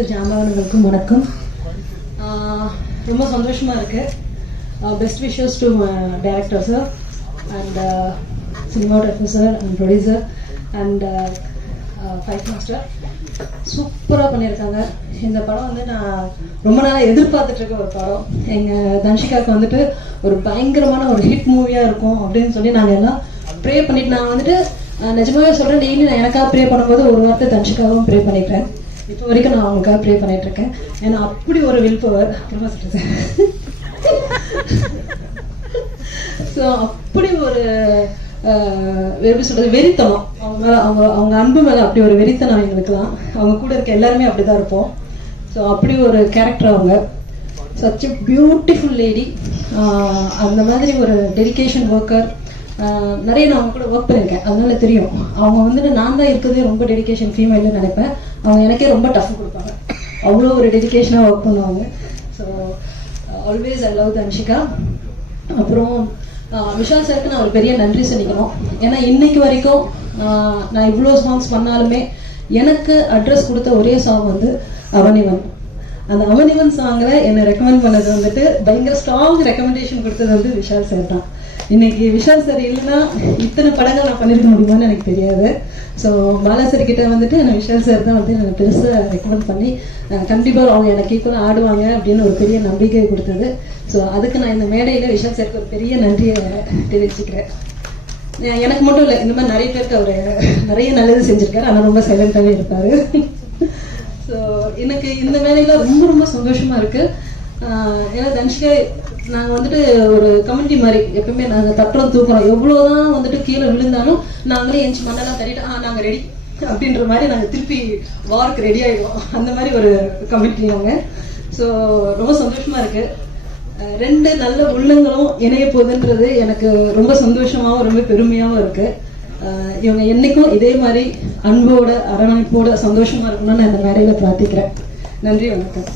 அனைத்து ஜாமான்களுக்கும் வணக்கம். ரொம்ப சந்தோஷமா இருக்கு. Best wishes to director sir and cinematographer sir and producer and fight master. சூப்பராக பண்ணியிருக்காங்க. இந்த படம் வந்து நான் ரொம்ப நாளாக எதிர்பார்த்துட்டு இருக்க ஒரு படம். எங்கள் தன்ஷிகாவுக்கு வந்துட்டு ஒரு பயங்கரமான ஒரு ஹிட் மூவியாக இருக்கும் அப்படின்னு சொல்லி நாங்கள் எல்லாம் ப்ரே பண்ணிட்டு, நான் வந்துட்டு நிஜமாவே சொல்கிறேன், டெய்லி நான் எனக்காக ப்ரே பண்ணும்போது ஒரு வார்த்தை தன்ஷிகாவும் ப்ரே பண்ணிக்கிறேன். இப்போ வரைக்கும் நான் அவங்களுக்காக ப்ரே பண்ணிட்டு இருக்கேன். ஏன்னா அப்படி ஒரு வில் பவர். அப்புறமா சொல்கிறேன். ஸோ அப்படி ஒரு எப்படி சொல்றது, வெறித்தனம் அவங்க மேலே, அவங்க அன்பு மேலே அப்படி ஒரு வெறித்தனம் எங்களுக்குலாம். அவங்க கூட இருக்க எல்லாருமே அப்படிதான் இருப்போம். ஸோ அப்படி ஒரு கேரக்டர் அவங்க. Such a beautiful lady. அந்த மாதிரி ஒரு டெடிகேஷன் ஒர்க்கர். நிறைய நான் அவங்க கூட ஒர்க் பண்ணியிருக்கேன், அதனால தெரியும். அவங்க வந்துட்டு நான் தான் இருக்கிறதே ரொம்ப டெடிகேஷன் ஃபீமேல்னு நினைப்பேன். அவங்க எனக்கே ரொம்ப டஃப் கொடுப்பாங்க, அவ்வளோ ஒரு டெடிகேஷனாக ஒர்க் பண்ணுவாங்க. So always I love Dhanshika. அப்புறம் விஷால் சாருக்கு நான் ஒரு பெரிய நன்றி சொல்லிக்கணும். ஏன்னா இன்னைக்கு வரைக்கும் நான் இவ்வளோ சாங்ஸ் பண்ணாலுமே எனக்கு அட்ரஸ் கொடுத்த ஒரே சாங் வந்து அவனிவன். அந்த அவனிவன் சாங்கில் என்னை ரெக்கமெண்ட் பண்ணது வந்துட்டு, பயங்கர ஸ்ட்ராங் ரெக்கமெண்டேஷன் கொடுத்தது வந்து விஷால் சார் தான். இன்னைக்கு விஷால் சார் இல்லைன்னா இத்தனை படங்கள் நான் பண்ணியிருக்க முடியுமான்னு எனக்கு தெரியாது. ஸோ பாலாசர் கிட்ட வந்துட்டு எனக்கு விஷால் சார் தான் வந்து எனக்கு பெருசாக ரெக்கமெண்ட் பண்ணி கண்டிப்பாக அவங்க எனக்கு ஈக்குவலாக ஆடுவாங்க அப்படின்னு ஒரு பெரிய நம்பிக்கை கொடுத்தது. ஸோ அதுக்கு நான் இந்த மேடையில் விஷால் சாருக்கு ஒரு பெரிய நன்றியை தெரிவிச்சுக்கிறேன். எனக்கு மட்டும் இல்லை, இந்த மாதிரி நிறைய பேருக்கு அவர் நிறைய நல்லது செஞ்சுருக்காரு. ஆனால் ரொம்ப சைலண்டாகவே இருப்பார். ஸோ எனக்கு இந்த வேலையில் ரொம்ப ரொம்ப சந்தோஷமாக இருக்குது. ஏன்னா தன்ஷிகா நாங்கள் வந்துட்டு ஒரு கம்யூனிட்டி மாதிரி எப்பவுமே நாங்கள் தட்டுறோம் தூக்குறோம். எவ்வளோதான் வந்துட்டு கீழே விழுந்தாலும் நாங்களே எஞ்சி மண்ணெல்லாம் தட்டிட்டு நாங்கள் ரெடி அப்படின்ற மாதிரி நாங்கள் திருப்பி வார்க்கு ரெடி ஆகிடுவோம். அந்த மாதிரி ஒரு கம்யூனிட்டி நாங்கள். ஸோ ரொம்ப சந்தோஷமாக இருக்குது. ரெண்டு நல்ல உள்ளங்களும் இணைய போகுதுன்றது எனக்கு ரொம்ப சந்தோஷமாகவும் ரொம்ப பெருமையாகவும் இருக்குது. இவங்க என்னைக்கும் இதே மாதிரி அன்போட அரவணைப்போட சந்தோஷமாக இருக்கணும்னு நான் இந்த மேடையில் பிரார்த்திக்கிறேன். நன்றி, வணக்கம்.